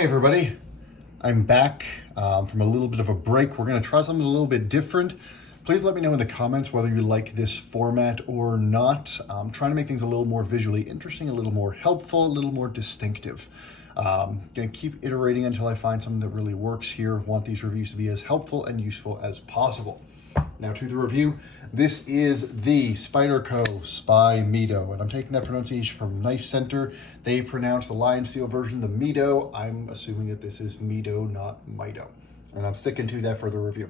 Hey everybody, I'm back from a little bit of a break. We're going to try something a little bit different. Please let me know in the comments whether you like this format or not. I'm trying to make things a little more visually interesting, a little more helpful, a little more distinctive. Going to keep iterating until I find something that really works here. Want these reviews to be as helpful and useful as possible. Now to the review. This is the Spyderco Spymyto, and I'm taking that pronunciation from Knife Center. They pronounce the Lion Steel version the Mito. I'm assuming that this is Mito, not Mito, and I'm sticking to that for the review.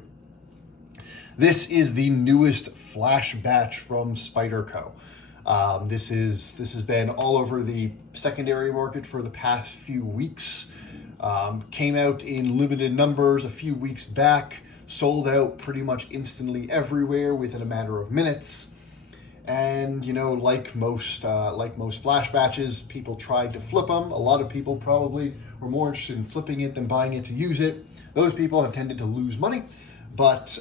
This is the newest flash batch from Spyderco. This has been all over the secondary market for the past few weeks. Came out in limited numbers a few weeks back. Sold out pretty much instantly everywhere within a matter of minutes. And you know, like most flash batches, people tried to flip them. A lot of people probably were more interested in flipping it than buying it to use it. Those people have tended to lose money. But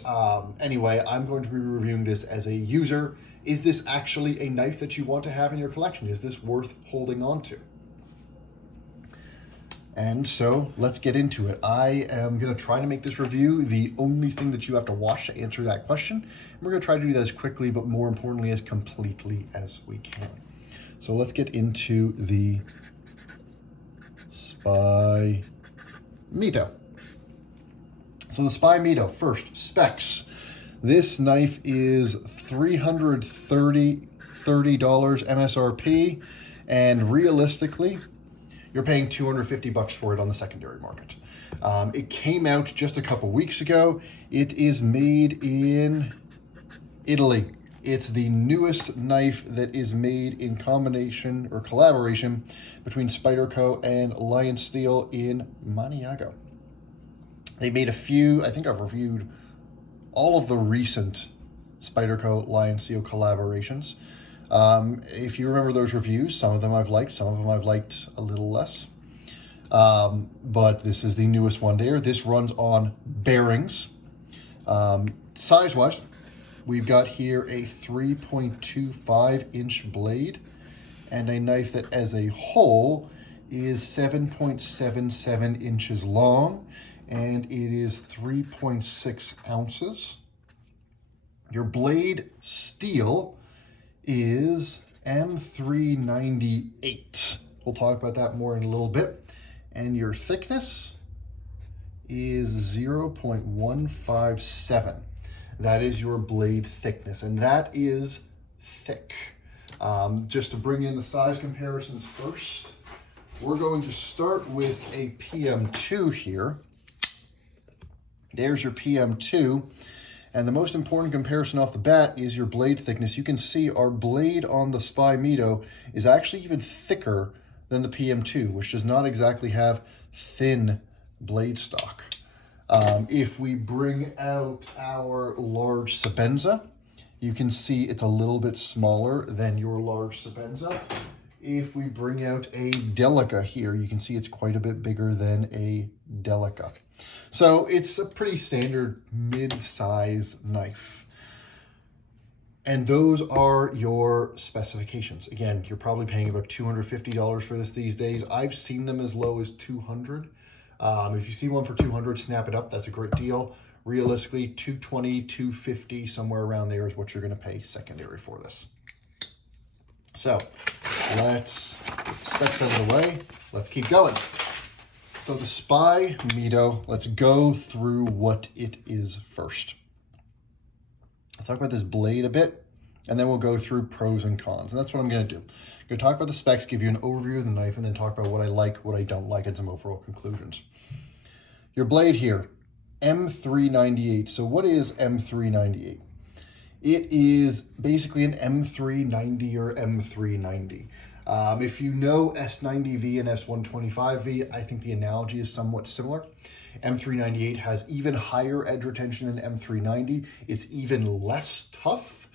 anyway, I'm going to be reviewing this as a user. Is this actually a knife that you want to have in your collection? Is this worth holding on to? And so let's get into it. I am going to try to make this review the only thing that you have to watch to answer that question. And we're going to try to do that as quickly, but more importantly, as completely as we can. So let's get into the Spymyto. So the Spymyto, first, specs. This knife is $330 MSRP, and realistically, you're paying $250 for it on the secondary market. It came out just a couple weeks ago. It is made in Italy. It's the newest knife that is made in combination or collaboration between Spyderco and Lion Steel in Maniago. They made a few, I think I've reviewed all of the recent Spyderco Lion Steel collaborations. If you remember those reviews, some of them I've liked, some of them I've liked a little less. But this is the newest one there. This runs on bearings. Size-wise, we've got here a 3.25-inch blade and a knife that as a whole is 7.77 inches long, and it is 3.6 ounces. Your blade steel is M398. We'll talk about that more in a little bit. And your thickness is 0.157. That is your blade thickness, and that is thick. Just to bring in the size comparisons first, we're going to start with a PM2 here. There's your PM2. And the most important comparison off the bat is your blade thickness. You can see our blade on the Spymyto is actually even thicker than the PM2, which does not exactly have thin blade stock. If we bring out our large Sabenza, you can see it's a little bit smaller than your large Sabenza. If we bring out a Delica here, you can see it's quite a bit bigger than a Delica. So it's a pretty standard mid-size knife. And those are your specifications. Again, you're probably paying about $250 for this these days. I've seen them as low as $200. If you see one for $200, snap it up. That's a great deal. Realistically, $220, $250, somewhere around there is what you're going to pay secondary for this. So let's get the specs out of the way. Let's keep going. So the Spymyto, let's go through what it is first. Let's talk about this blade a bit, and then we'll go through pros and cons. And that's what I'm going to do. I'm going to talk about the specs, give you an overview of the knife, and then talk about what I like, what I don't like, and some overall conclusions. Your blade here, M398. So what is M398? It is basically an M390 or M390. If you know S90V and S125V, I think the analogy is somewhat similar. M398 has even higher edge retention than M390. It's even less tough.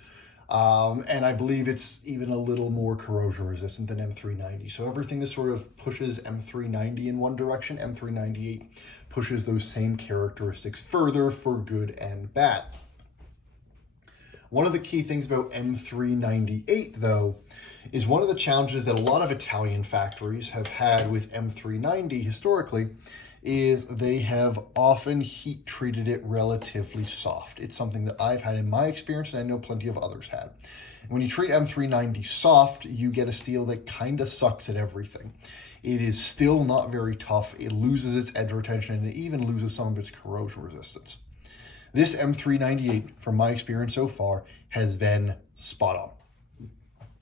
And I believe it's even a little more corrosion resistant than M390. So everything that sort of pushes M390 in one direction, M398 pushes those same characteristics further for good and bad. One of the key things about M398, though, is one of the challenges that a lot of Italian factories have had with M390 historically is they have often heat treated it relatively soft. It's something that I've had in my experience, and I know plenty of others had. When you treat M390 soft, you get a steel that kind of sucks at everything. It is still not very tough. It loses its edge retention, and it even loses some of its corrosion resistance. This M398, from my experience so far, has been spot on.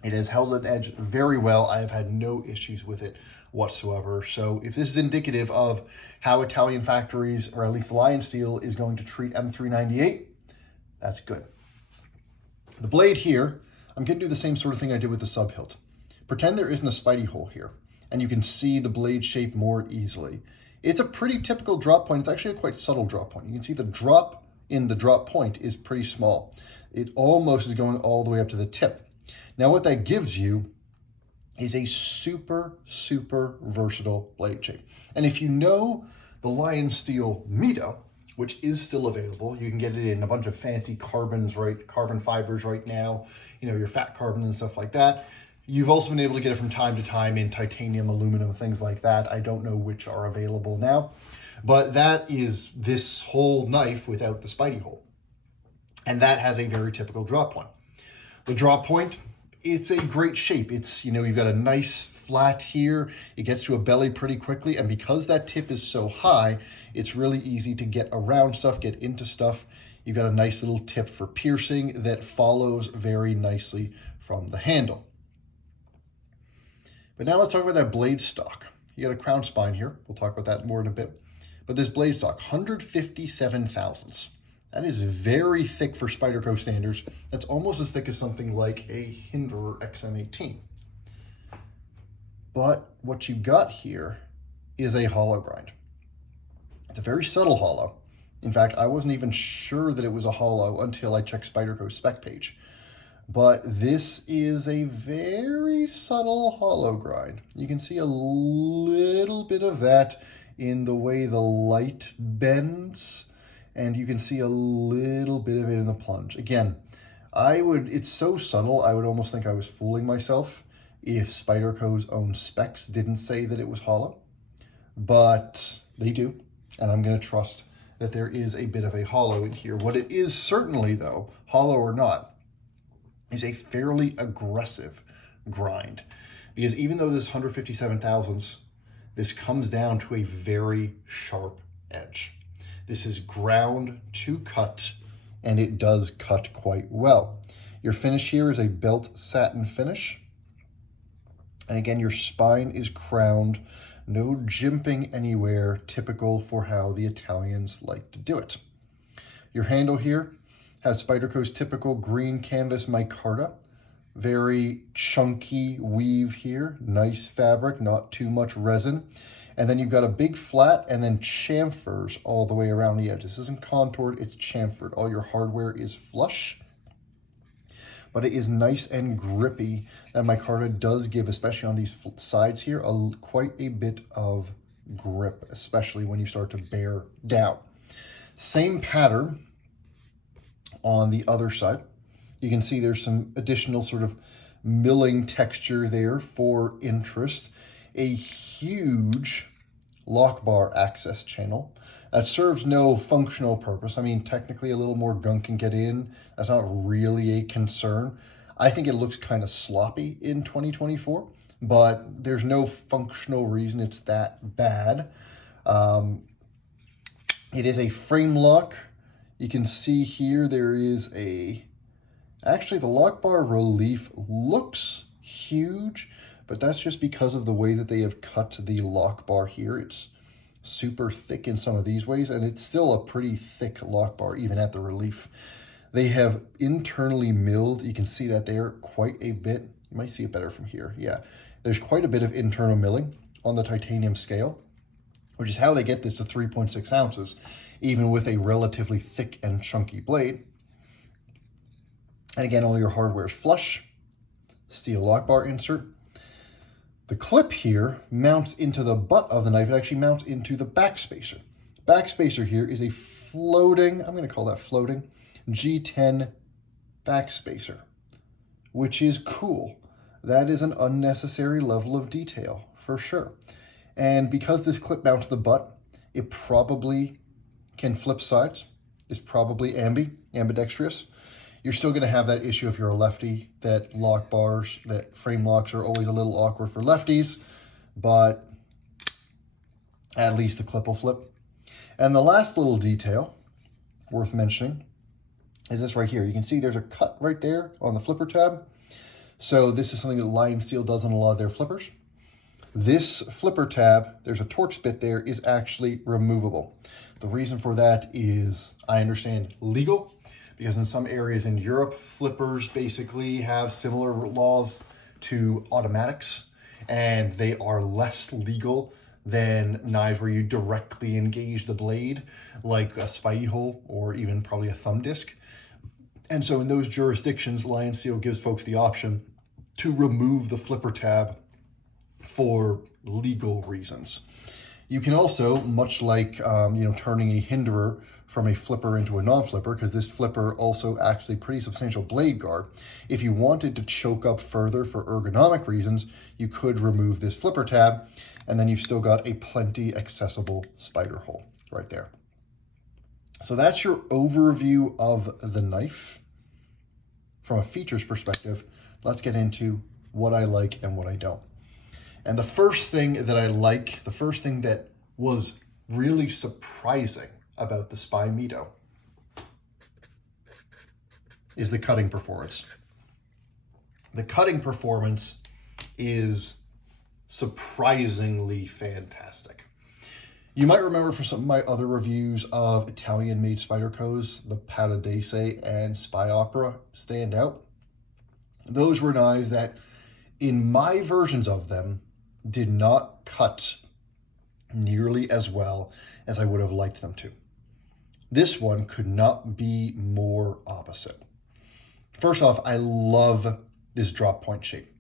It has held an edge very well. I have had no issues with it whatsoever. So if this is indicative of how Italian factories, or at least Lion Steel, is going to treat M398, that's good. The blade here, I'm going to do the same sort of thing I did with the sub hilt. Pretend there isn't a Spidey hole here, and you can see the blade shape more easily. It's a pretty typical drop point. It's actually a quite subtle drop point. You can see the drop in the drop point is pretty small. It almost is going all the way up to the tip. Now what that gives you is a super, super versatile blade shape. And if you know the Lion Steel Mito, which is still available, you can get it in a bunch of fancy carbons, right? Carbon fibers right now, you know, your fat carbon and stuff like that. You've also been able to get it from time to time in titanium, aluminum, things like that. I don't know which are available now, but that is this whole knife without the Spidey hole. And that has a very typical drop point. The drop point, it's a great shape. It's, you know, you've got a nice flat here. It gets to a belly pretty quickly. And because that tip is so high, it's really easy to get around stuff, get into stuff. You've got a nice little tip for piercing that follows very nicely from the handle. But now let's talk about that blade stock. You got a crown spine here. We'll talk about that more in a bit. But this blade stock, 157 thousandths. That is very thick for Spyderco standards. That's almost as thick as something like a Hinderer XM18. But what you got here is a hollow grind. It's a very subtle hollow. In fact, I wasn't even sure that it was a hollow until I checked Spyderco's spec page. But this is a very subtle hollow grind. You can see a little bit of that in the way the light bends, and you can see a little bit of it in the plunge. Again, it's so subtle, I would almost think I was fooling myself if Spyderco's own specs didn't say that it was hollow, but they do, and I'm going to trust that there is a bit of a hollow in here. What it is certainly, though, hollow or not, is a fairly aggressive grind, because even though this 157 thousandths, this comes down to a very sharp edge. This is ground to cut, and it does cut quite well. Your finish here is a belt satin finish. And again, your spine is crowned, no jimping anywhere, typical for how the Italians like to do it. Your handle here has Spyderco's typical green canvas micarta. Very chunky weave here, nice fabric, not too much resin. And then you've got a big flat and then chamfers all the way around the edge. This isn't contoured, it's chamfered. All your hardware is flush, but it is nice and grippy. That micarta does give, especially on these sides here, quite a bit of grip, especially when you start to bear down. Same pattern on the other side. You can see there's some additional sort of milling texture there for interest. A huge lock bar access channel that serves no functional purpose. I mean, technically a little more gunk can get in. That's not really a concern. I think it looks kind of sloppy in 2024, but there's no functional reason it's that bad. It is a frame lock. You can see here there is actually the lock bar relief looks huge, but that's just because of the way that they have cut the lock bar here. It's super thick in some of these ways, and it's still a pretty thick lock bar even at the relief. They have internally milled, you can see that there quite a bit. You might see it better from here. Yeah, there's quite a bit of internal milling on the titanium scale, which is how they get this to 3.6 ounces, even with a relatively thick and chunky blade. And again, all your hardware is flush, steel lock bar insert. The clip here mounts into the butt of the knife. It actually mounts into the backspacer. Backspacer here is a floating, I'm going to call that floating, G10 backspacer, which is cool. that is an unnecessary level of detail, for sure. And because this clip mounts the butt, it probably can flip sides, is probably ambidextrous. You're still going to have that issue if you're a lefty, that lock bars, that frame locks are always a little awkward for lefties, but at least the clip will flip. And the last little detail worth mentioning is this right here. You can see there's a cut right there on the flipper tab. So this is something that Lion Steel does on a lot of their flippers. This flipper tab, there's a Torx bit there, is actually removable. The reason for that is, I understand, legal, because in some areas in Europe, flippers basically have similar laws to automatics, and they are less legal than knives where you directly engage the blade, like a spy hole or even probably a thumb disc. And so in those jurisdictions, Lion Steel gives folks the option to remove the flipper tab for legal reasons. You can also, much like turning a hinderer from a flipper into a non-flipper, because this flipper also acts a pretty substantial blade guard, if you wanted to choke up further for ergonomic reasons, you could remove this flipper tab, and then you've still got a plenty accessible spider hole right there. So that's your overview of the knife. From a features perspective, let's get into what I like and what I don't. And the first thing that I like, the first thing that was really surprising about the Spymyto is the cutting performance. The cutting performance is surprisingly fantastic. You might remember from some of my other reviews of Italian-made Spydercos, the Paradise and Spy Opera stand out. Those were knives that, in my versions of them, did not cut nearly as well as I would have liked them to. This one could not be more opposite. First off, I love this drop point shape.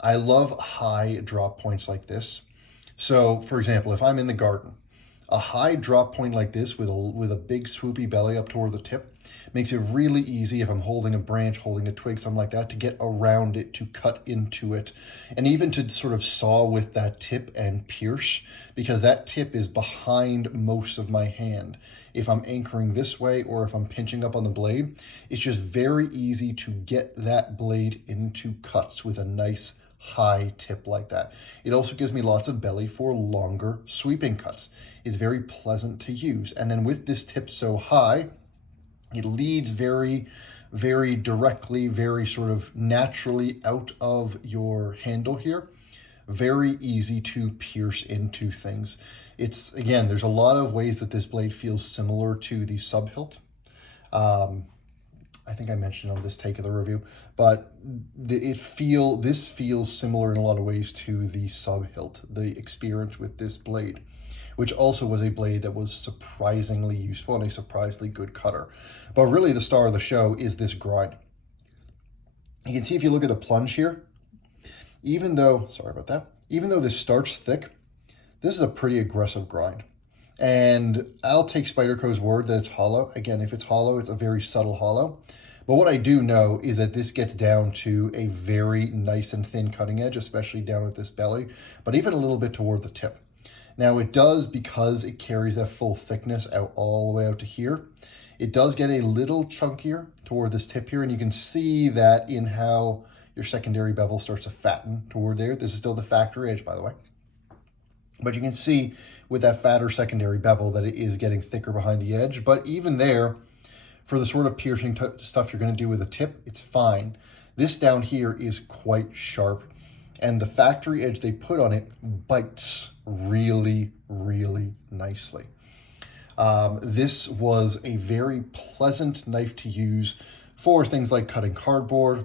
I love high drop points like this. So, for example, if I'm in the garden, a high drop point like this with a big swoopy belly up toward the tip makes it really easy if I'm holding a branch, holding a twig, something like that, to get around it, to cut into it, and even to sort of saw with that tip and pierce, because that tip is behind most of my hand. If I'm anchoring this way or if I'm pinching up on the blade, it's just very easy to get that blade into cuts with a nice high tip like that. It also gives me lots of belly for longer sweeping cuts. It's very pleasant to use. And then with this tip so high, it leads very, very directly, very sort of naturally out of your handle here. Very easy to pierce into things. It's, again, there's a lot of ways that this blade feels similar to the sub hilt. I think I mentioned on this take of the review, but this feels similar in a lot of ways to the sub hilt, the experience with this blade, which also was a blade that was surprisingly useful and a surprisingly good cutter. But really the star of the show is this grind. You can see if you look at the plunge here, even though this starts thick, this is a pretty aggressive grind. And I'll take Spyderco's word that it's hollow. Again, if it's hollow, it's a very subtle hollow. But what I do know is that this gets down to a very nice and thin cutting edge, especially down at this belly, but even a little bit toward the tip. Now it does, because it carries that full thickness out all the way out to here, it does get a little chunkier toward this tip here, and you can see that in how your secondary bevel starts to fatten toward there. This is still the factory edge, by the way. But you can see with that fatter secondary bevel that it is getting thicker behind the edge. But even there, for the sort of piercing stuff you're going to do with a tip, it's fine. This down here is quite sharp, and the factory edge they put on it bites really, really nicely. This was a very pleasant knife to use for things like cutting cardboard,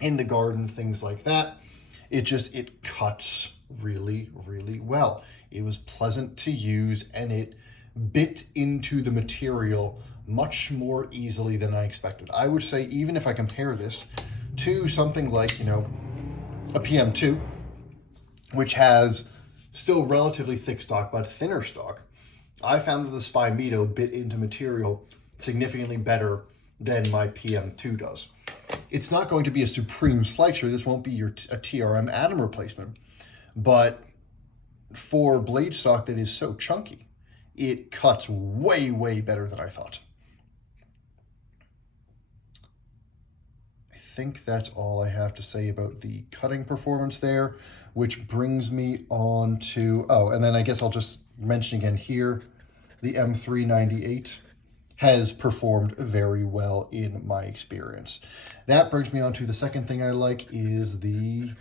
in the garden, things like that. It cuts really, really well. It was pleasant to use, and it bit into the material much more easily than I expected. I would say, even if I compare this to something like, a PM2, which has still relatively thick stock, but thinner stock, I found that the Spymyto bit into material significantly better than my PM2 does. It's not going to be a supreme slicer. This won't be a TRM atom replacement. But for blade stock that is so chunky, it cuts way, way better than I thought. I think that's all I have to say about the cutting performance there, which brings me on to, oh, and then I guess I'll just mention again here, the M398 has performed very well in my experience. That brings me on to the second thing I like is the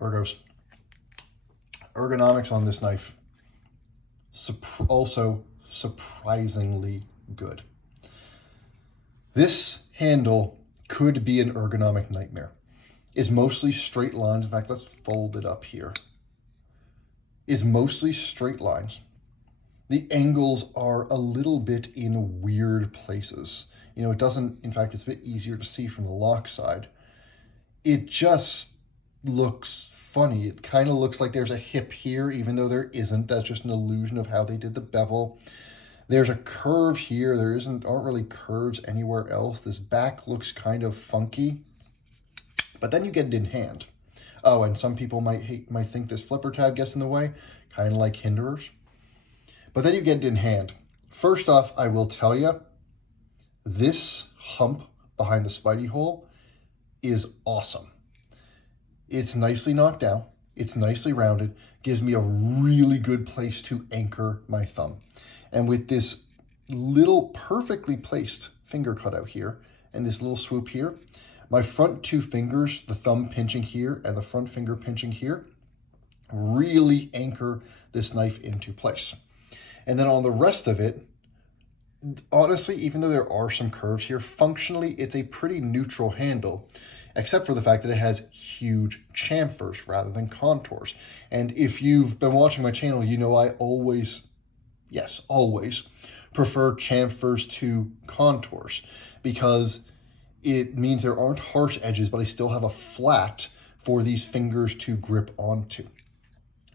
ergos. Ergonomics on this knife, also surprisingly good. This handle could be an ergonomic nightmare. It's mostly straight lines. In fact, let's fold it up here. It's mostly straight lines. The angles are a little bit in weird places. You know, it doesn't, in fact, it's a bit easier to see from the lock side. It just looks funny. It kind of looks like there's a hip here, even though there isn't. That's just an illusion of how they did the bevel. There's a curve here. There aren't really curves anywhere else. This back looks kind of funky, but then you get it in hand. Oh, and some people might think this flipper tab gets in the way, kind of like hinderers. But then you get it in hand. First off, I will tell you, this hump behind the Spidey hole is awesome. It's nicely knocked down. It's nicely rounded. Gives me a really good place to anchor my thumb. And with this little perfectly placed finger cutout here and this little swoop here, my front two fingers, the thumb pinching here and the front finger pinching here, really anchor this knife into place. And then on the rest of it, honestly, even though there are some curves here, functionally, it's a pretty neutral handle, except for the fact that it has huge chamfers rather than contours. And if you've been watching my channel, you know I always, yes, always prefer chamfers to contours because it means there aren't harsh edges, but I still have a flat for these fingers to grip onto.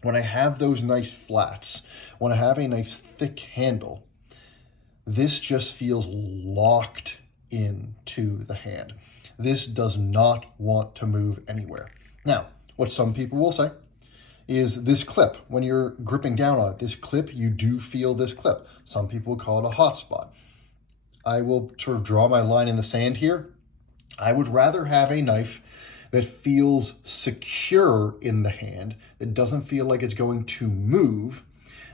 When I have those nice flats, when I have a nice thick handle, this just feels locked into the hand. This does not want to move anywhere. Now, what some people will say is this clip, when you're gripping down on it, this clip, you do feel this clip. Some people call it a hot spot. I will sort of draw my line in the sand here. I would rather have a knife that feels secure in the hand, that doesn't feel like it's going to move,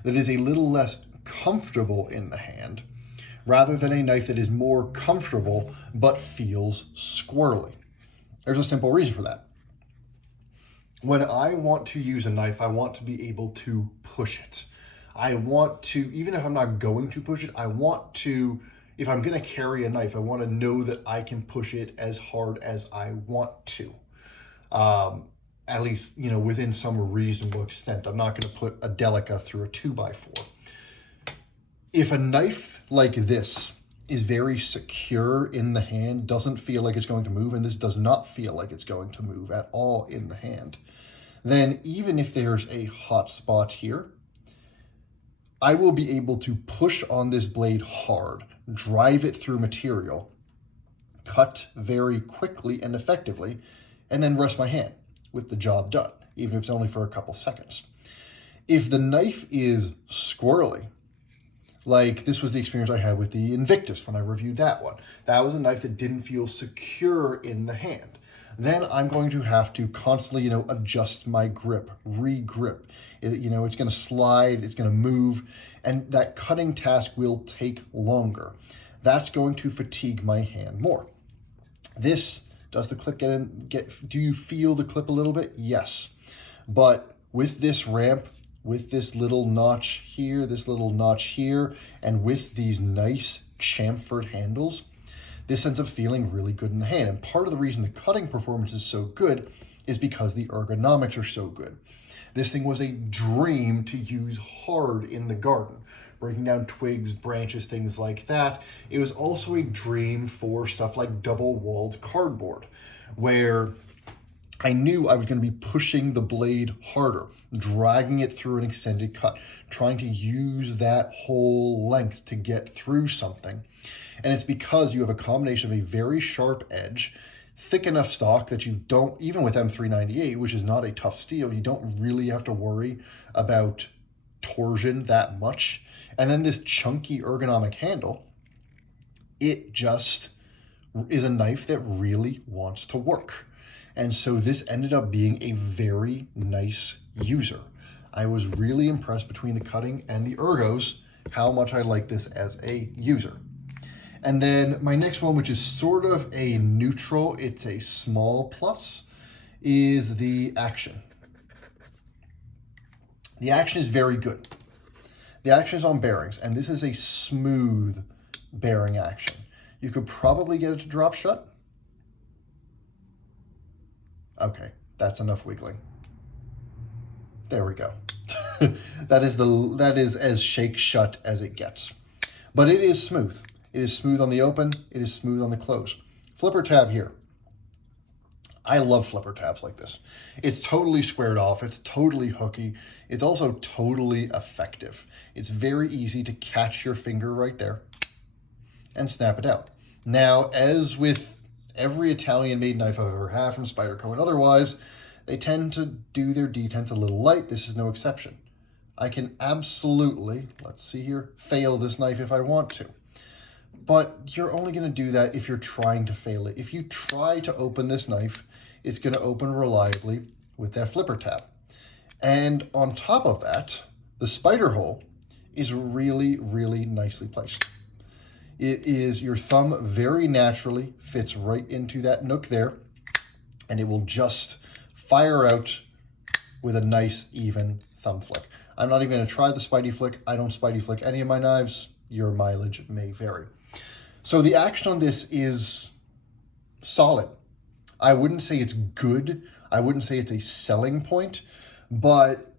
that is a little less comfortable in the hand, rather than a knife that is more comfortable but feels squirrely. There's a simple reason for that. When I want to use a knife, I want to be able to push it. I want to, even if I'm not going to push it, I want to, if I'm going to carry a knife, I want to know that I can push it as hard as I want to. At least, you know, within some reasonable extent. I'm not going to put a Delica through a 2x4. If a knife like this is very secure in the hand, doesn't feel like it's going to move, and this does not feel like it's going to move at all in the hand, then even if there's a hot spot here, I will be able to push on this blade hard, drive it through material, cut very quickly and effectively, and then rest my hand with the job done, even if it's only for a couple seconds. If the knife is squirrely, like this was the experience I had with the Invictus when I reviewed that one. That was a knife that didn't feel secure in the hand. Then I'm going to have to constantly, you know, adjust my grip, re-grip. You know, it's going to slide, it's going to move, and that cutting task will take longer. That's going to fatigue my hand more. This, does the clip get in? Do you feel the clip a little bit? Yes. But with this ramp, with this little notch here, this little notch here, and with these nice chamfered handles, this ends up feeling really good in the hand. And part of the reason the cutting performance is so good is because the ergonomics are so good. This thing was a dream to use hard in the garden, breaking down twigs, branches, things like that. It was also a dream for stuff like double-walled cardboard, where I knew I was going to be pushing the blade harder, dragging it through an extended cut, trying to use that whole length to get through something. And it's because you have a combination of a very sharp edge, thick enough stock that you don't, even with M398, which is not a tough steel, you don't really have to worry about torsion that much. And then this chunky ergonomic handle, it just is a knife that really wants to work. And so this ended up being a very nice user. I was really impressed between the cutting and the ergos, how much I like this as a user. And then my next one, which is sort of a neutral, it's a small plus, is the action. The action is very good. The action is on bearings, and this is a smooth bearing action. You could probably get it to drop shut. Okay, that's enough wiggling. There we go. that is as shake shut as it gets. But it is smooth. It is smooth on the open. It is smooth on the close. Flipper tab here. I love flipper tabs like this. It's totally squared off. It's totally hooky. It's also totally effective. It's very easy to catch your finger right there and snap it out. Now, as with every Italian-made knife I've ever had from Spyderco and otherwise, they tend to do their detents a little light. This is no exception. I can absolutely, let's see here, fail this knife if I want to. But you're only going to do that if you're trying to fail it. If you try to open this knife, it's going to open reliably with that flipper tab. And on top of that, the spider hole is really, really nicely placed. It is, your thumb very naturally fits right into that nook there, and it will just fire out with a nice, even thumb flick. I'm not even going to try the Spidey flick. I don't Spidey flick any of my knives. Your mileage may vary. So the action on this is solid. I wouldn't say it's good. I wouldn't say it's a selling point, but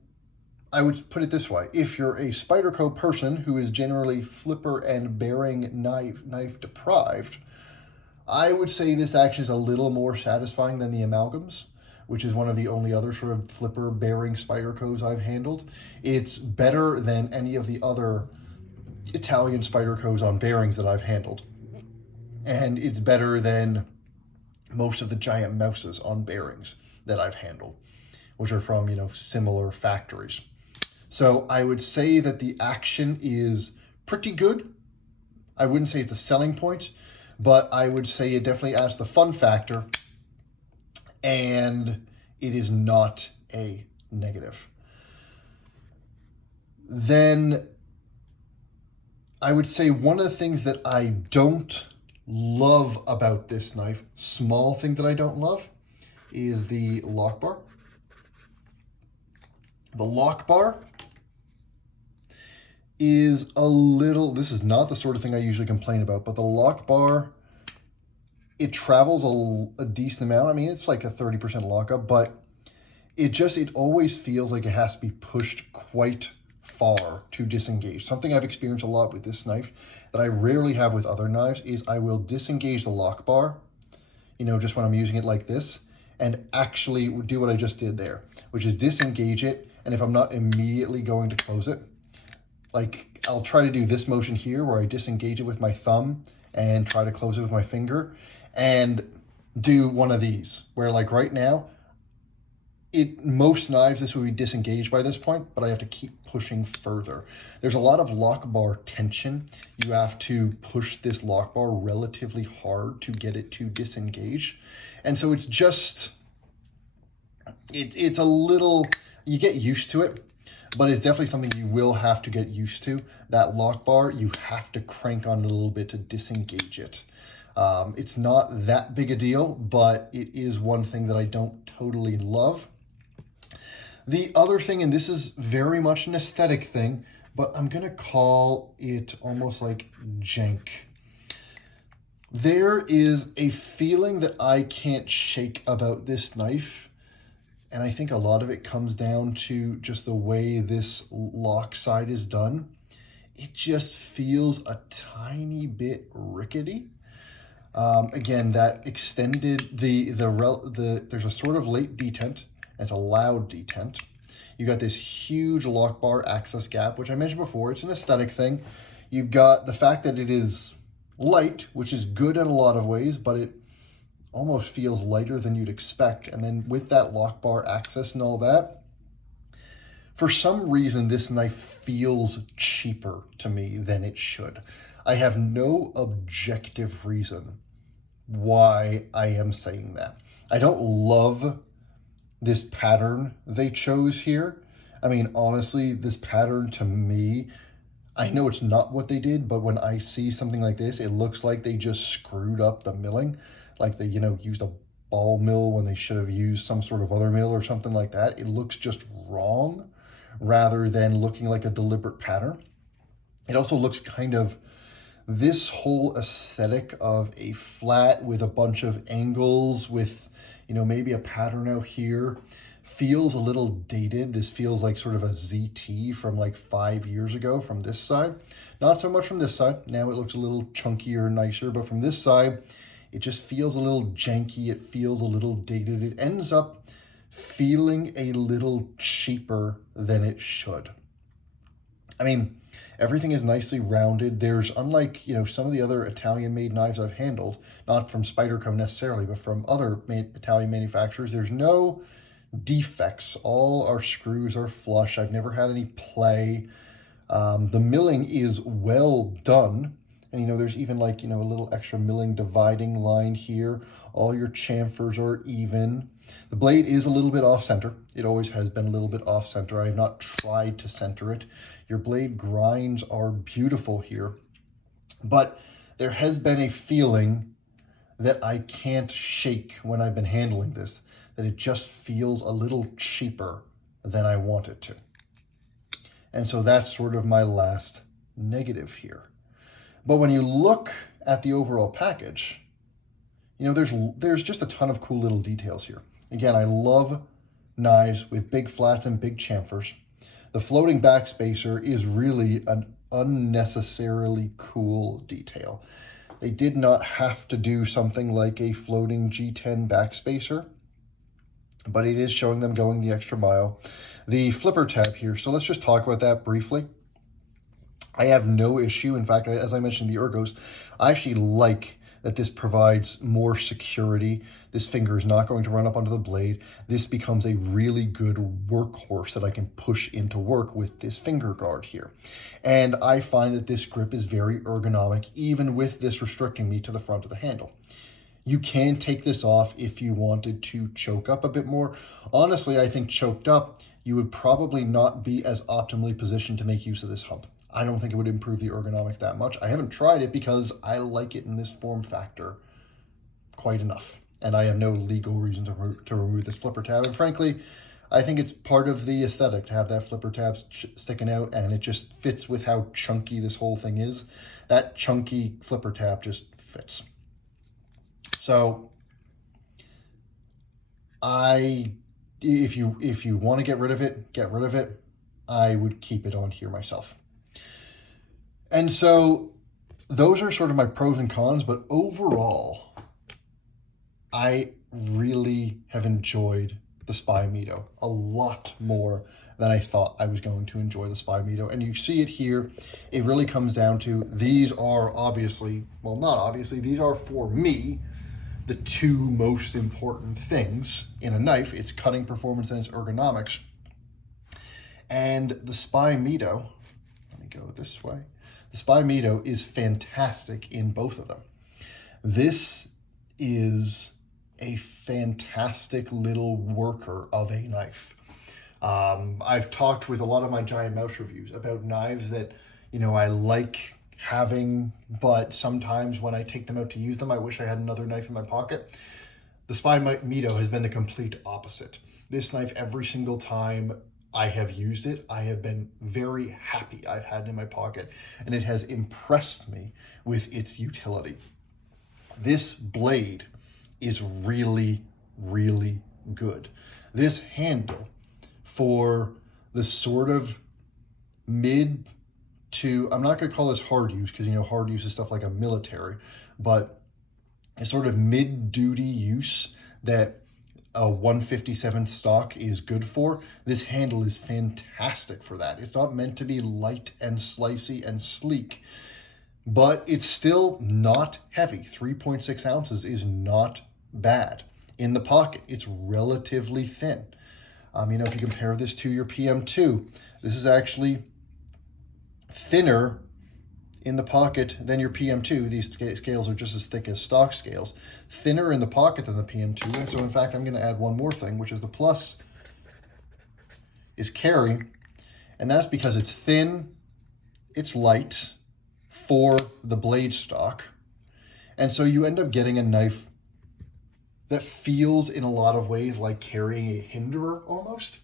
I would put it this way. If you're a Spyderco person who is generally flipper and bearing knife deprived, I would say this action is a little more satisfying than the amalgams, which is one of the only other sort of flipper bearing Spydercos I've handled. It's better than any of the other Italian Spydercos on bearings that I've handled. And it's better than most of the giant mouses on bearings that I've handled, which are from, similar factories. So I would say that the action is pretty good. I wouldn't say it's a selling point, but I would say it definitely adds the fun factor, and it is not a negative. Then I would say one of the things that I don't love about this knife, small thing that I don't love, is the lock bar. The lock bar is a little, this is not the sort of thing I usually complain about, but the lock bar, it travels a decent amount. I mean, it's like a 30% lockup, but it always feels like it has to be pushed quite far to disengage. Something I've experienced a lot with this knife that I rarely have with other knives is I will disengage the lock bar, just when I'm using it like this, and actually do what I just did there, which is disengage it. And if I'm not immediately going to close it, like I'll try to do this motion here where I disengage it with my thumb and try to close it with my finger, and do one of these where, like right now, most knives this would be disengaged by this point, but I have to keep pushing further. There's a lot of lock bar tension. You have to push this lock bar relatively hard to get it to disengage. And so it's just, it's a little, you get used to it, but it's definitely something you will have to get used to. That lock bar, you have to crank on a little bit to disengage it. It's not that big a deal, but it is one thing that I don't totally love. The other thing, and this is very much an aesthetic thing, but I'm going to call it almost like jank. There is a feeling that I can't shake about this knife, and I think a lot of it comes down to just the way this lock side is done. It just feels a tiny bit rickety. Again, that extended there's a sort of late detent, and it's a loud detent. You got this huge lock bar access gap, which I mentioned before. It's an aesthetic thing. You've got the fact that it is light, which is good in a lot of ways, but it almost feels lighter than you'd expect. And then with that lock bar access and all that, for some reason, this knife feels cheaper to me than it should. I have no objective reason why I am saying that. I don't love this pattern they chose here. I mean, honestly, this pattern to me, I know it's not what they did, but when I see something like this, it looks like they just screwed up the milling. Like they, used a ball mill when they should have used some sort of other mill or something like that. It looks just wrong rather than looking like a deliberate pattern. It also looks kind of, this whole aesthetic of a flat with a bunch of angles with, maybe a pattern out here feels a little dated. This feels like sort of a ZT from like 5 years ago from this side. Not so much from this side. Now it looks a little chunkier, nicer, but from this side, it just feels a little janky. It feels a little dated. It ends up feeling a little cheaper than it should. I mean, everything is nicely rounded. There's, unlike, some of the other Italian-made knives I've handled, not from Spyderco necessarily, but from other Italian manufacturers, there's no defects. All our screws are flush. I've never had any play. The milling is well done. And, there's even like, a little extra milling dividing line here. All your chamfers are even. The blade is a little bit off center. It always has been a little bit off center. I have not tried to center it. Your blade grinds are beautiful here. But there has been a feeling that I can't shake when I've been handling this, that it just feels a little cheaper than I want it to. And so that's sort of my last negative here. But when you look at the overall package, there's just a ton of cool little details here. Again, I love knives with big flats and big chamfers. The floating backspacer is really an unnecessarily cool detail. They did not have to do something like a floating G10 backspacer, but it is showing them going the extra mile. The flipper tab here, so let's just talk about that briefly. I have no issue. In fact, as I mentioned, the ergos, I actually like that this provides more security. This finger is not going to run up onto the blade. This becomes a really good workhorse that I can push into work with this finger guard here. And I find that this grip is very ergonomic, even with this restricting me to the front of the handle. You can take this off if you wanted to choke up a bit more. Honestly, I think choked up, you would probably not be as optimally positioned to make use of this hump. I don't think it would improve the ergonomics that much. I haven't tried it because I like it in this form factor quite enough. And I have no legal reason to remove this flipper tab. And frankly, I think it's part of the aesthetic to have that flipper tab sticking out, and it just fits with how chunky this whole thing is. That chunky flipper tab just fits. So if you want to get rid of it, get rid of it. I would keep it on here myself. And so those are sort of my pros and cons, but overall, I really have enjoyed the Spymyto a lot more than I thought I was going to enjoy the Spymyto. And you see it here. It really comes down to, these are obviously, well, not obviously, these are for me the two most important things in a knife. It's cutting performance and its ergonomics. And the Spymyto, let me go this way. The Spymyto is fantastic in both of them. This is a fantastic little worker of a knife. I've talked with a lot of my Giant Mouse reviews about knives that, I like having, but sometimes when I take them out to use them, I wish I had another knife in my pocket. The Spymyto has been the complete opposite. This knife, every single time I have used it, I have been very happy I've had it in my pocket, and it has impressed me with its utility. This blade is really, really good. This handle, for the sort of mid to, I'm not going to call this hard use, because hard use is stuff like a military, but a sort of mid-duty use that a 157th stock is good for, this handle is fantastic for that. It's not meant to be light and slicey and sleek, but it's still not heavy. 3.6 ounces is not bad. In the pocket, it's relatively thin. If you compare this to your PM2, this is actually thinner in the pocket than your PM2. These scales are just as thick as stock scales. Thinner in the pocket than the PM2. And so in fact, I'm going to add one more thing, which is the plus is carry. And that's because it's thin, it's light for the blade stock. And so you end up getting a knife that feels in a lot of ways like carrying a hinderer almost.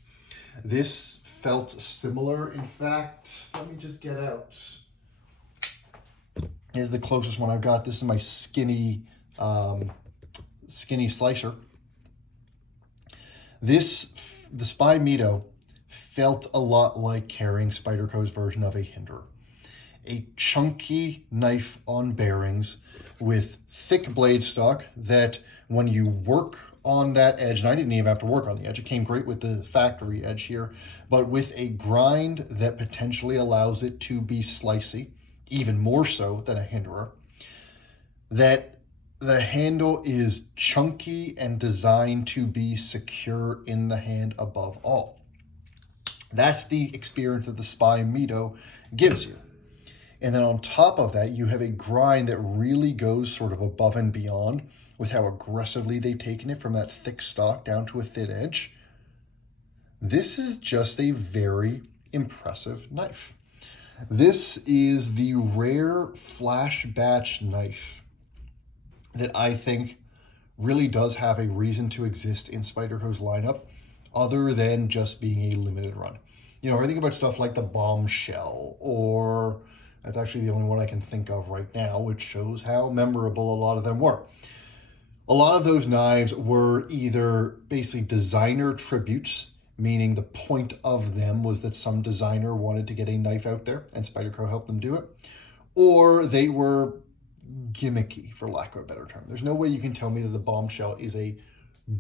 This felt similar. In fact, let me just get out. Is the closest one I've got. This is my skinny slicer. The Spymyto felt a lot like carrying Spyderco's version of a hinderer. A chunky knife on bearings with thick blade stock that when you work on that edge, and I didn't even have to work on the edge, it came great with the factory edge here, but with a grind that potentially allows it to be slicey, even more so than a hinderer, that the handle is chunky and designed to be secure in the hand above all. That's the experience that the Spymyto gives you. And then on top of that, you have a grind that really goes sort of above and beyond with how aggressively they've taken it from that thick stock down to a thin edge. This is just a very impressive knife. This is the rare flash batch knife that I think really does have a reason to exist in Spyderco's lineup other than just being a limited run. I think about stuff like the Bombshell, or that's actually the only one I can think of right now, which shows how memorable a lot of them were. A lot of those knives were either basically designer tributes, meaning the point of them was that some designer wanted to get a knife out there and Spyderco helped them do it, or they were gimmicky, for lack of a better term. There's no way you can tell me that the Bombshell is a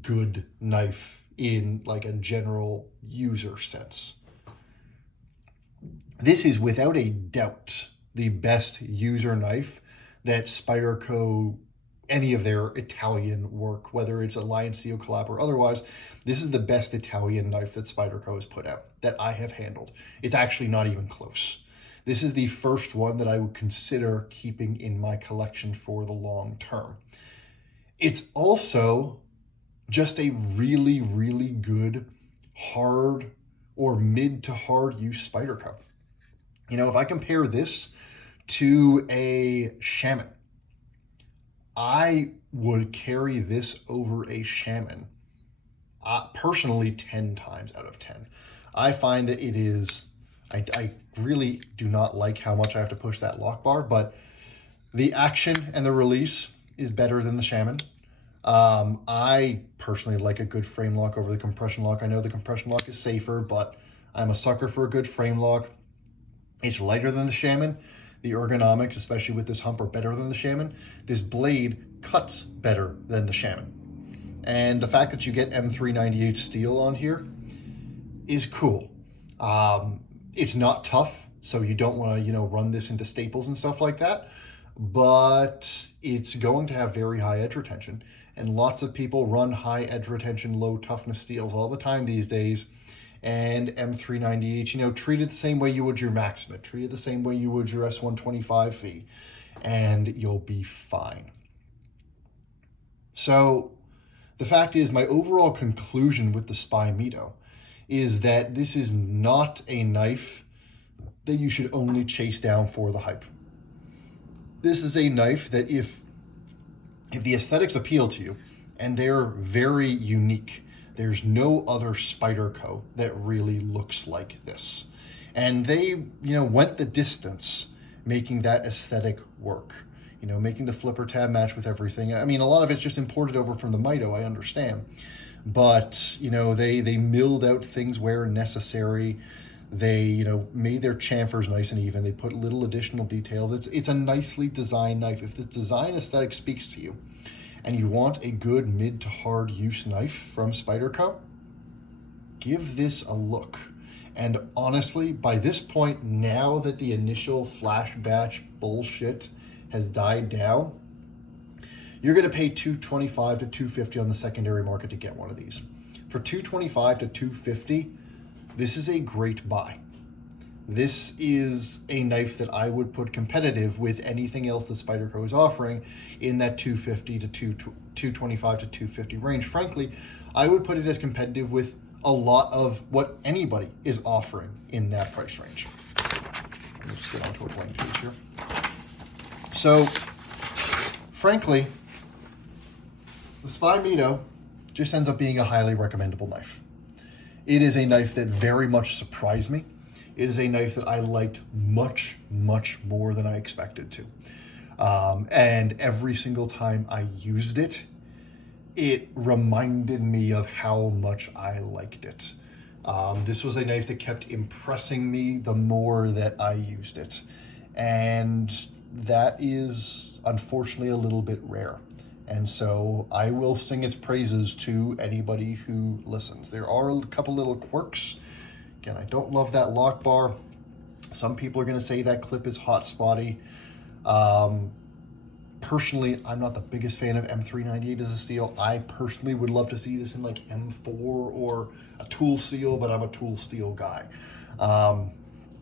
good knife in like a general user sense. This is without a doubt the best user knife that Spyderco, any of their Italian work, whether it's a Lion Seal collab or otherwise, this is the best Italian knife that Spyderco has put out that I have handled. It's actually not even close. This is the first one that I would consider keeping in my collection for the long term. It's also just a really, really good hard or mid to hard use Spyderco. If I compare this to a Shaman, I would carry this over a Shaman personally 10 times out of 10. I find that it is, I really do not like how much I have to push that lock bar, but the action and the release is better than the Shaman. I personally like a good frame lock over the compression lock. I know the compression lock is safer, but I'm a sucker for a good frame lock. It's lighter than the Shaman. The ergonomics, especially with this hump, are better than the Shaman. This blade cuts better than the Shaman. And the fact that you get M398 steel on here is cool. It's not tough, so you don't want to, run this into staples and stuff like that, but it's going to have very high edge retention. And lots of people run high edge retention, low toughness steels all the time these days. And M398, treat it the same way you would your Maximate, treat it the same way you would your S125V, and you'll be fine. So the fact is, my overall conclusion with the Spymyto is that this is not a knife that you should only chase down for the hype. This is a knife that if the aesthetics appeal to you, and they're very unique, there's no other Spyderco that really looks like this. And they, went the distance making that aesthetic work. Making the flipper tab match with everything. I mean, a lot of it's just imported over from the Myto, I understand. But, they milled out things where necessary. They, made their chamfers nice and even. They put little additional details. It's a nicely designed knife. If this design aesthetic speaks to you, and you want a good mid to hard use knife from Spyderco, give this a look. And honestly, by this point, now that the initial flash batch bullshit has died down, you're going to pay $225 to $250 on the secondary market to get one of these. For $225 to $250, this is a great buy. This is a knife that I would put competitive with anything else that Spyderco is offering in that $250 to $225 to $250 range. Frankly, I would put it as competitive with a lot of what anybody is offering in that price range. Let me just get onto a blank page here. So, frankly, the Spymyto just ends up being a highly recommendable knife. It is a knife that very much surprised me. It is a knife that I liked much, much more than I expected to. And every single time I used it, it reminded me of how much I liked it. This was a knife that kept impressing me the more that I used it. And that is unfortunately a little bit rare. And so I will sing its praises to anybody who listens. There are a couple little quirks. Again, I don't love that lock bar. Some people are going to say that clip is hot spotty. Personally, I'm not the biggest fan of M398 as a steel. I personally would love to see this in like M4 or a tool steel, but I'm a tool steel guy.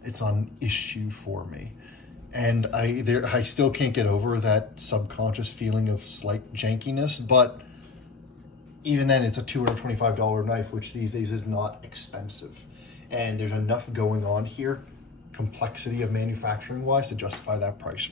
It's an issue for me. And I still can't get over that subconscious feeling of slight jankiness, but even then it's a $225 knife, which these days is not expensive. And there's enough going on here, complexity of manufacturing wise, to justify that price.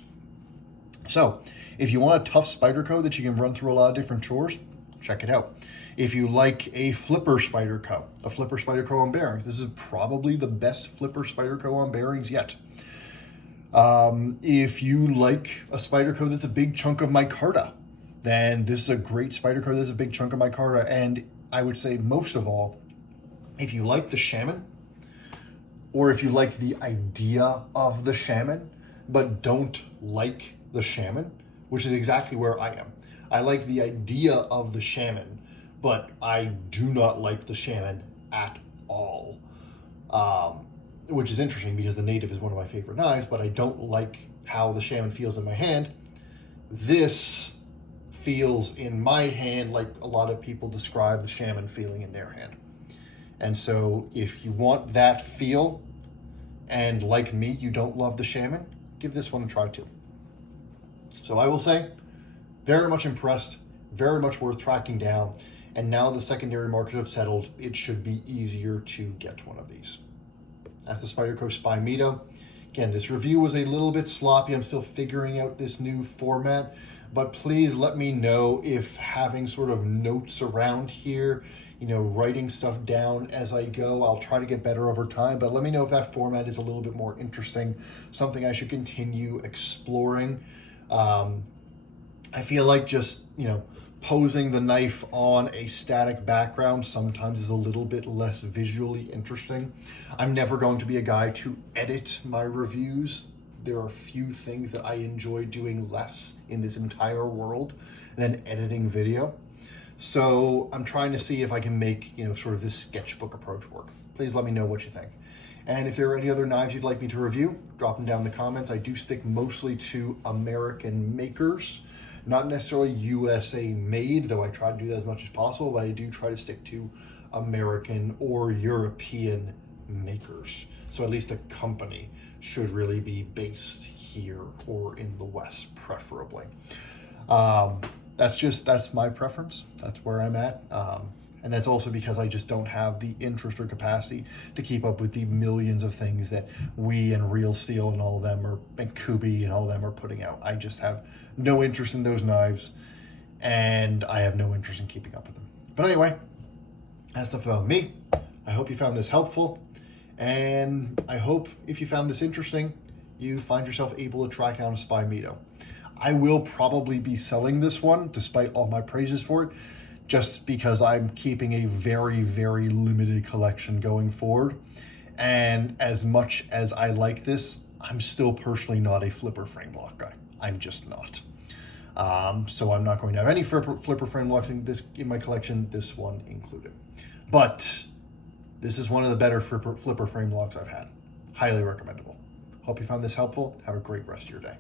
So if you want a tough Spyderco that you can run through a lot of different chores, check it out. If you like a flipper Spyderco on bearings, this is probably the best flipper Spyderco on bearings yet. If you like a Spyderco that's a big chunk of micarta, then this is a great Spyderco that's a big chunk of micarta. And I would say most of all, if you like the Shaman, or if you like the idea of the Shaman, but don't like the Shaman, which is exactly where I am. I like the idea of the Shaman, but I do not like the Shaman at all. Which is interesting because the Native is one of my favorite knives, but I don't like how the Shaman feels in my hand. This feels in my hand like a lot of people describe the Shaman feeling in their hand. And so if you want that feel, and like me, you don't love the Shaman, give this one a try too. So I will say, very much impressed, very much worth tracking down. And now the secondary market have settled, it should be easier to get one of these. That's the Spyderco Spymyto. Again, this review was a little bit sloppy. I'm still figuring out this new format, but please let me know if having sort of notes around here, writing stuff down as I go, I'll try to get better over time, but let me know if that format is a little bit more interesting, something I should continue exploring. I feel like just, posing the knife on a static background sometimes is a little bit less visually interesting. I'm never going to be a guy to edit my reviews. There are few things that I enjoy doing less in this entire world than editing video. So I'm trying to see if I can make, sort of this sketchbook approach work. Please let me know what you think. And if there are any other knives you'd like me to review, drop them down in the comments. I do stick mostly to American makers, not necessarily USA made, though I try to do that as much as possible, but I do try to stick to American or European makers. So at least the company should really be based here or in the West, preferably. That's my preference. That's where I'm at. And that's also because I just don't have the interest or capacity to keep up with the millions of things that we and Real Steel and all of them and Kubi and all of them are putting out. I just have no interest in those knives, and I have no interest in keeping up with them. But anyway, that's enough about me. I hope you found this helpful, and I hope if you found this interesting, you find yourself able to track down a Spymyto. I will probably be selling this one, despite all my praises for it, just because I'm keeping a very, very limited collection going forward. And as much as I like this, I'm still personally not a flipper frame lock guy. I'm just not. So I'm not going to have any flipper frame locks in my collection, this one included. But this is one of the better flipper frame locks I've had. Highly recommendable. Hope you found this helpful. Have a great rest of your day.